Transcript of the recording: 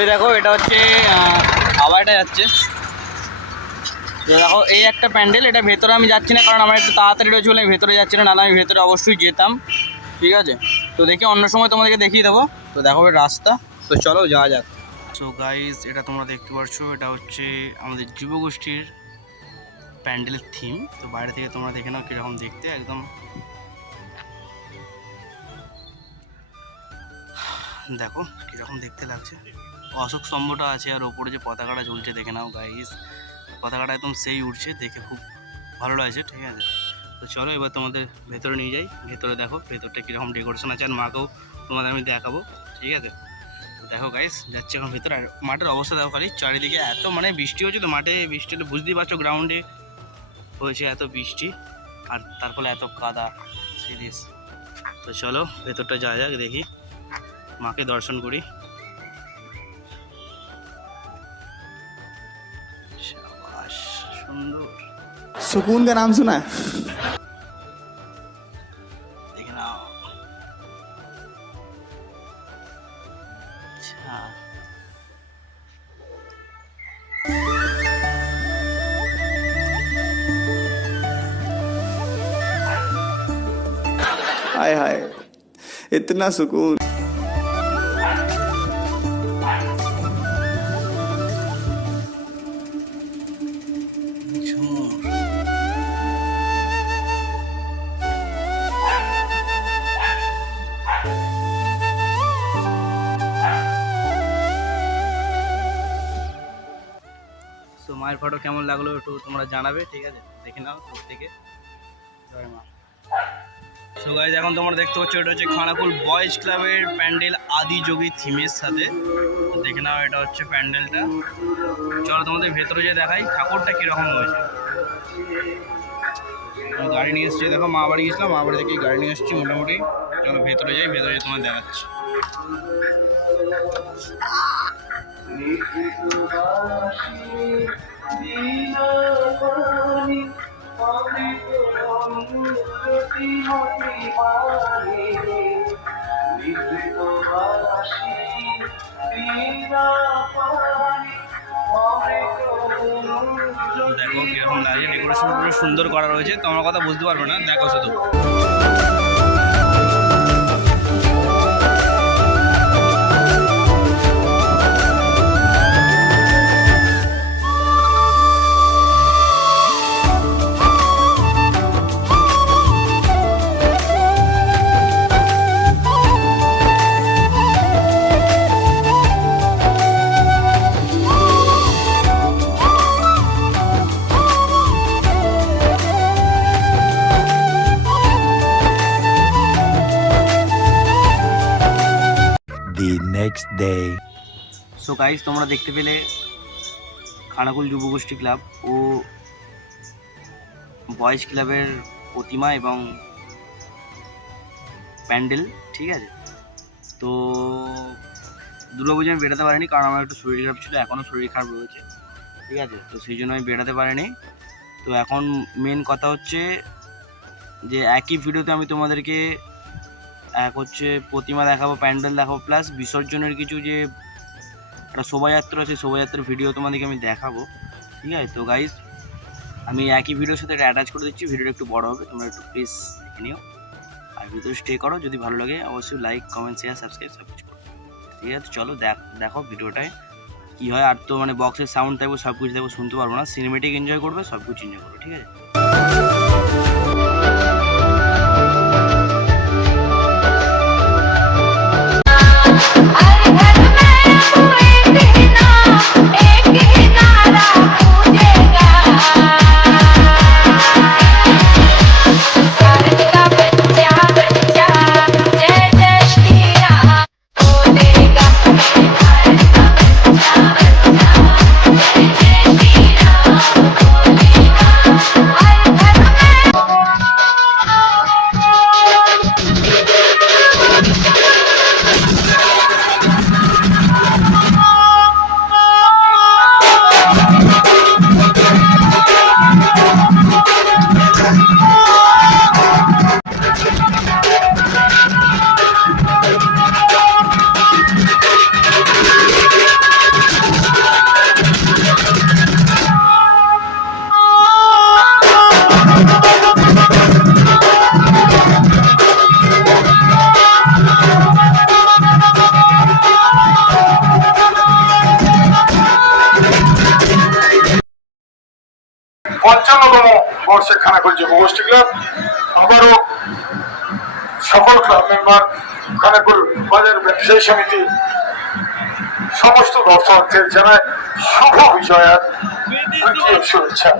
এই দেখো এটা হচ্ছে আবার এটা যাচ্ছে। দেখো এই একটা প্যান্ডেল, এটা ভেতরে আমি যাচ্ছি না কারণ আমার একটু তাড়াতাড়ি রয়েছে বলে আমি ভেতরে যাচ্ছি না, নাহলে আমি ভেতরে অবশ্যই যেতাম। ঠিক আছে, তো দেখি অন্য সময় তোমাদেরকে দেখিয়ে দেবো। তো দেখো রাস্তা, তো চলো যাওয়া যাক। সো গাইজ, এটা তোমরা দেখতে পাচ্ছ, এটা হচ্ছে আমাদের যুবগোষ্ঠীর প্যান্ডেলের থিম। তো বাইরে থেকে তোমরা দেখে নাও কীরকম দেখতে, একদম দেখো কীরকম দেখতে লাগছে। অশোক স্তম্ভটা আছে আর ওপরে যে পতাকাটা ঝুলছে দেখে নাও গাইজ, পতাকাটা একদম সেই উঠছে, দেখে খুব ভালো লাগছে। ঠিক আছে, তো চলো এবার তোমাদের ভেতরে নিয়ে যাই। ভেতরে দেখো ভেতরটা কীরকম ডেকোরেশন আছে, আর মাকেও তোমাদের আমি দেখাবো। ঠিক আছে, দেখো গাইস যাচ্ছে এখন ভেতরে। আর মাঠের অবস্থা দেখো, খালি চারিদিকে এত মানে বৃষ্টি হচ্ছে, তো মাঠে বৃষ্টি হলে বুঝতেই পারছো গ্রাউন্ডে হয়েছে এত বৃষ্টি, আর তার ফলে এত কাদা, সিরিয়াস। তো চলো ভেতরটা যাওয়া যাক, দেখি মাকে দর্শন করি। শাবাশ, সুন্দর। सुकून का नाम सुना है? দেখে নাও। আচ্ছা, हाय हाय, इतना सुकून। ঝুমুর। তো মায়ের ফটো কেমন লাগলো একটু তোমরা জানাবে। ঠিক আছে, দেখে নাও দূর থেকে। জয় মা। সো গাইজ, এখন তোমরা দেখতে পাচ্ছ এটা হচ্ছে খানাকুল বয়েজ ক্লাবের প্যান্ডেল আদিযোগী থিমের সাথে। দেখে নাও এটা হচ্ছে প্যান্ডেলটা। চলো তোমাদের ভেতরে যে দেখাই ঠাকুরটা কীরকম হয়েছে। গাড়ি নিয়ে এসছি, দেখো মা বাড়ি গেছিলাম, মা বাড়ি থেকে গাড়ি নিয়ে এসছি মোটামুটি। চলো ভেতরে যাই, ভেতরে তোমার দেখাচ্ছি। দেখো কিরকম লাগে, ডেকোরেশন পুরো সুন্দর করা রয়েছে, তোমার কথা বুঝতে পারবে না, দেখো শুধু। next day. সো গাইজ, তোমরা দেখতে পেলে খানাকুল যুবগোষ্ঠী ক্লাব ও বয়েজ ক্লাবের প্রতিমা এবং প্যান্ডেল। ঠিক আছে, তো দুর্গাপুজো আমি বেরোতে পারিনি কারণ আমার একটু শরীর খারাপ ছিল, এখনও শরীর খারাপ রয়েছে। ঠিক আছে, তো সেই জন্য আমি বেরোতে পারিনি। তো এখন মেন কথা হচ্ছে যে একই ভিডিওতে আমি তোমাদেরকে এক হচ্ছে প্রতিমা দেখাবো, প্যান্ডেল দেখাবো, প্লাস বিসর্জনের কিছু যে একটা শোভাযাত্রা আছে, শোভাযাত্রার ভিডিও তোমাদেরকে আমি দেখাবো। ঠিক আছে, তো গাইজ আমি একই ভিডিওর সাথে এটা অ্যাটাচ করে দিচ্ছি, ভিডিওটা একটু বড় হবে, তোমরা একটু প্লিজ দেখে নিও। আর ভিডিও স্টে করো, যদি ভালো লাগে অবশ্যই লাইক, কমেন্ট, শেয়ার, সাবস্ক্রাইব সব কিছু করো। ঠিক আছে, চলো দেখো ভিডিওটায় কী হয়। আর তো মানে বক্সের সাউন্ড থাকবে, সব কিছু থাকবে, শুনতে পারবো না, সিনেমেটিক এনজয় করবে, সব কিছু এনজয় করবে। ঠিক আছে। 55তম বর্ষে খানাকুল যুব গোষ্ঠী ক্লাব আবারও সকল ক্লাব মেম্বার, খানাকুল বাজার ব্যবসায়ী সমিতি, সমস্ত দর্শকদের জানায় শুভ বিজয়ার দ্বিতীয় শুভেচ্ছা।